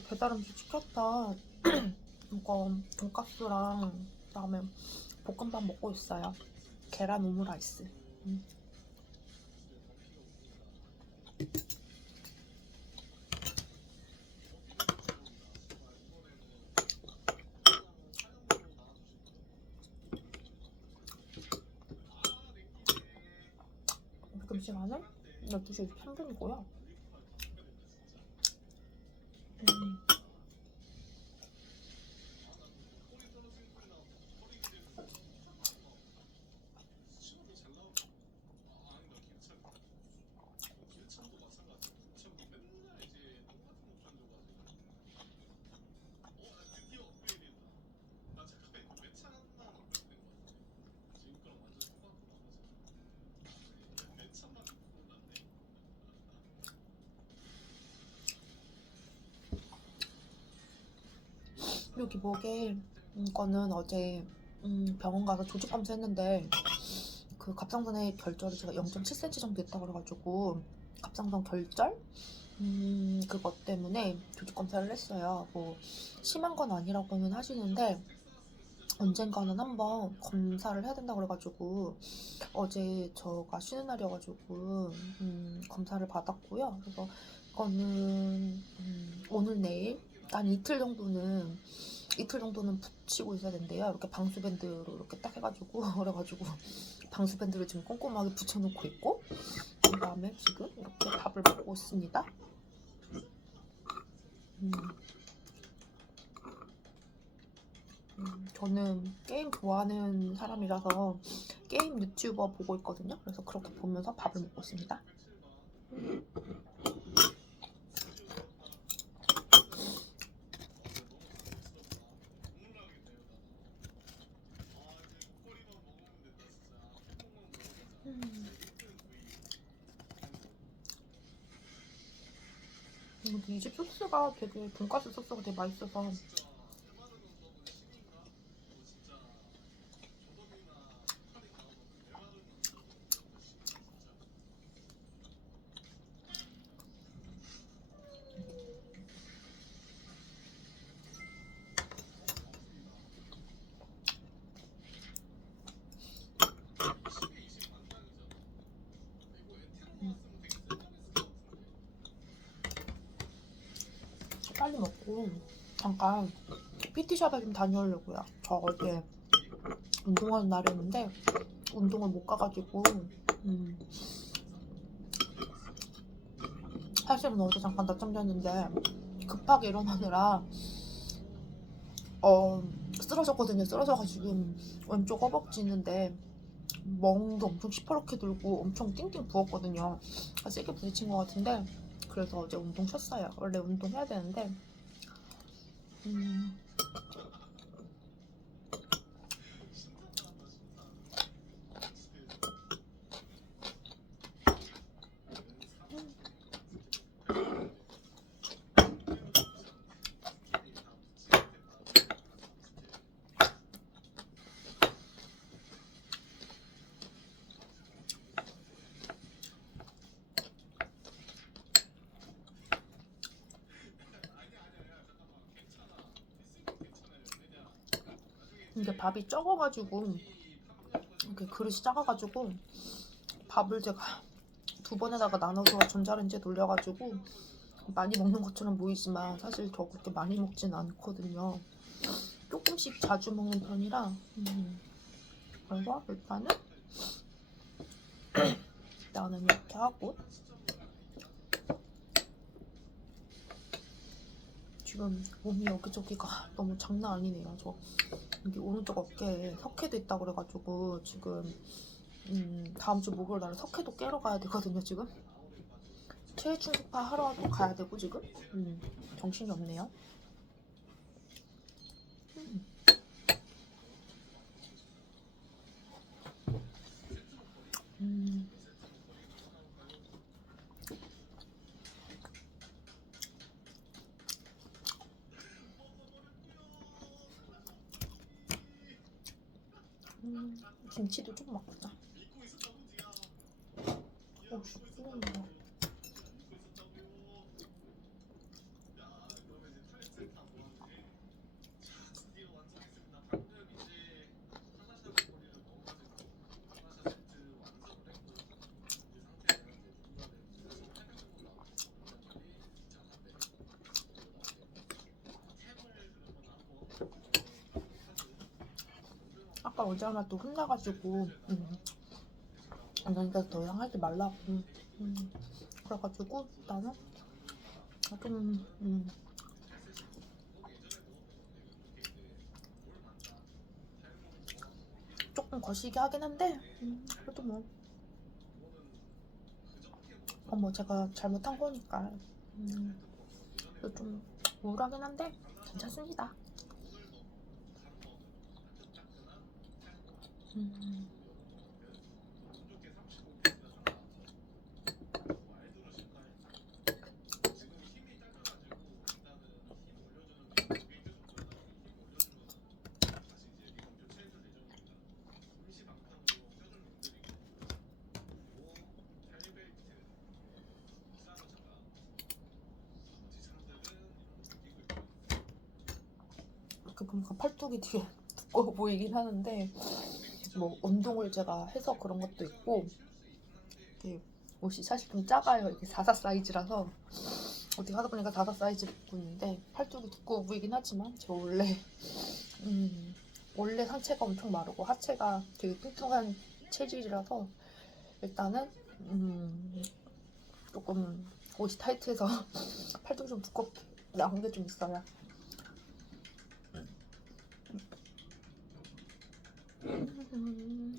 배달 음식 시켰던 이거 돈까스랑 그다음에 볶음밥 먹고 있어요. 계란 오므라이스. 음. 지금 시간은 12시 23분이고요. 음. 여기 목에 이거는 어제 음, 병원 가서 조직 검사했는데 그 갑상선의 결절이 제가 0.7cm 정도 있다고 그래가지고 갑상선 결절 음, 그것 때문에 조직 검사를 했어요. 뭐 심한 건 아니라고는 하시는데 언젠가는 한번 검사를 해야 된다고 그래가지고 어제 저가 쉬는 날이어가지고 음, 검사를 받았고요. 그래서 이거는 음, 오늘 내일 한 이틀 정도는 이틀 정도는 붙이고 있어야 된대요. 이렇게 방수밴드로 이렇게 딱 해가지고 그래가지고 방수밴드를 지금 꼼꼼하게 붙여놓고 있고 그 다음에 지금 이렇게 밥을 먹고 있습니다. 음. 음, 저는 게임 좋아하는 사람이라서 게임 유튜버 보고 있거든요. 그래서 그렇게 보면서 밥을 먹고 있습니다. 음. 이집 소스가 되게 돈가스 소스가 되게 맛있어서 먹고 잠깐 PT샵에 좀 다녀오려고요. 저 어제 운동하는 날이었는데 운동을 못 가가지고 음, 사실은 어제 잠깐 낮잠 잤는데 급하게 일어나느라 어 쓰러졌거든요. 쓰러져가지고 왼쪽 허벅지 있는데 멍도 엄청 시퍼렇게 들고 엄청 띵띵 부었거든요. 그러니까 세게 부딪힌 것 같은데 그래서 어제 운동 쉬었어요. 원래 운동 해야 되는데 음, 이게 밥이 적어가지고 이렇게 그릇이 작아가지고 밥을 제가 두 번에다가 나눠서 전자레인지에 돌려가지고 많이 먹는 것처럼 보이지만 사실 저 그렇게 많이 먹진 않거든요. 조금씩 자주 먹는 편이라 음, 그래서 일단은 나는 이렇게 하고 지금 몸이 여기저기가 너무 장난 아니네요. 저 여기 오른쪽 어깨에 석회도 있다고 그래가지고 지금 음, 다음 주 목요일 날 석회도 깨러 가야 되거든요. 지금 체외 충격파 하러 또 가야 되고 지금 음, 정신이 없네요. 음. 음. 음, 김치도 좀 먹자. 오씨, 뜨겁네. 어제 아마 또 혼나가지고 음. 그러니까 더 이상 하지 말라고 음. 그래가지고 나는 좀 음. 조금 거시기 하긴 한데 음, 그래도 뭐 어, 뭐 제가 잘못한 거니까 음, 좀 우울하긴 한데 괜찮습니다. 음. 그 보니까 팔뚝이 되게 두꺼워 보이긴 하는데 뭐 운동을 제가 해서 그런 것도 있고 이게 옷이 사실 좀 작아요 이게 44 사이즈라서 어떻게 하다 보니까 44 사이즈 입고 있는데 팔뚝이 두꺼워 보이긴 하지만 저 원래 음, 원래 상체가 엄청 마르고 하체가 되게 뚱뚱한 체질이라서 일단은 음, 조금 옷이 타이트해서 팔뚝이 좀 두껍게 나온 게 좀 있어요. 음.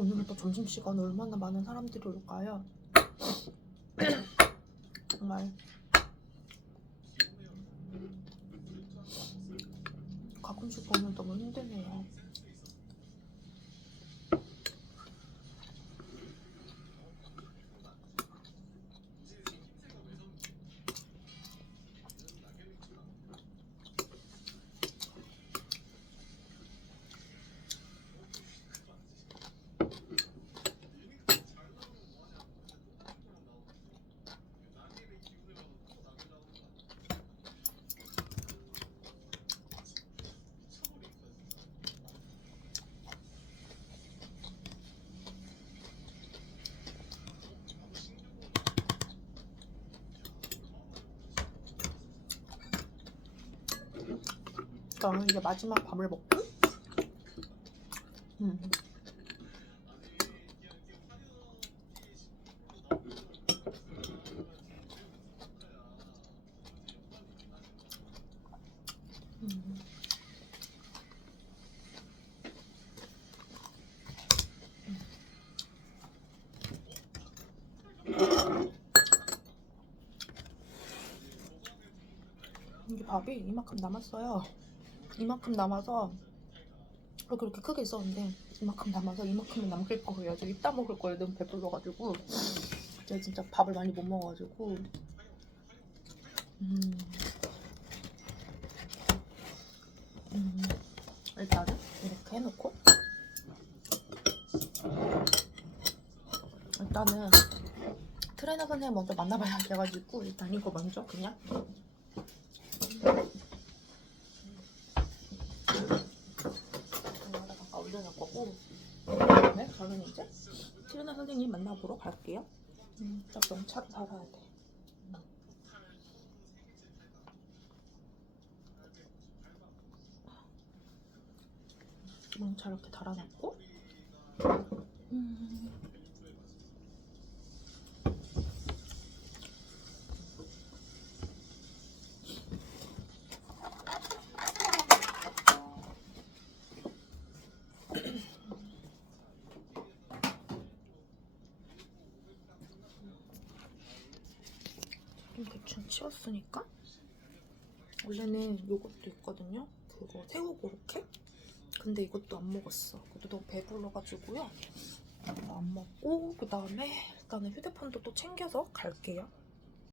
오늘은 또 점심시간에 얼마나 많은 사람들이 올까요? 정말 가끔씩 보면 너무 힘드네요. 저는 이제 마지막 밥을 먹고 음. 음. 이게 밥이 이만큼 남았어요. 이만큼 남아서 이렇게 이렇게 크게 있었는데 이만큼 남아서 이만큼은 남길 거예요. 저 이따 먹을 거예요. 너무 배불러가지고 제가 진짜 밥을 많이 못 먹어가지고 음. 음. 일단은 이렇게 해놓고 일단은 트레이너 선생님 먼저 만나봐야 돼가지고 일단 이거 먼저 그냥 여기다가 올려놓을 거고 네, 저는 이제 트레이너 선생님 만나보러 갈게요. 음, 딱 명차를 살아야 돼. 명차 이렇게 달아놨고 음. 치웠으니까 원래는 요것도 있거든요. 그거 새우 고로케? 근데 이것도 안 먹었어. 그것도 너무 배불러가지고요. 안 먹고 그 다음에 일단은 휴대폰도 또 챙겨서 갈게요.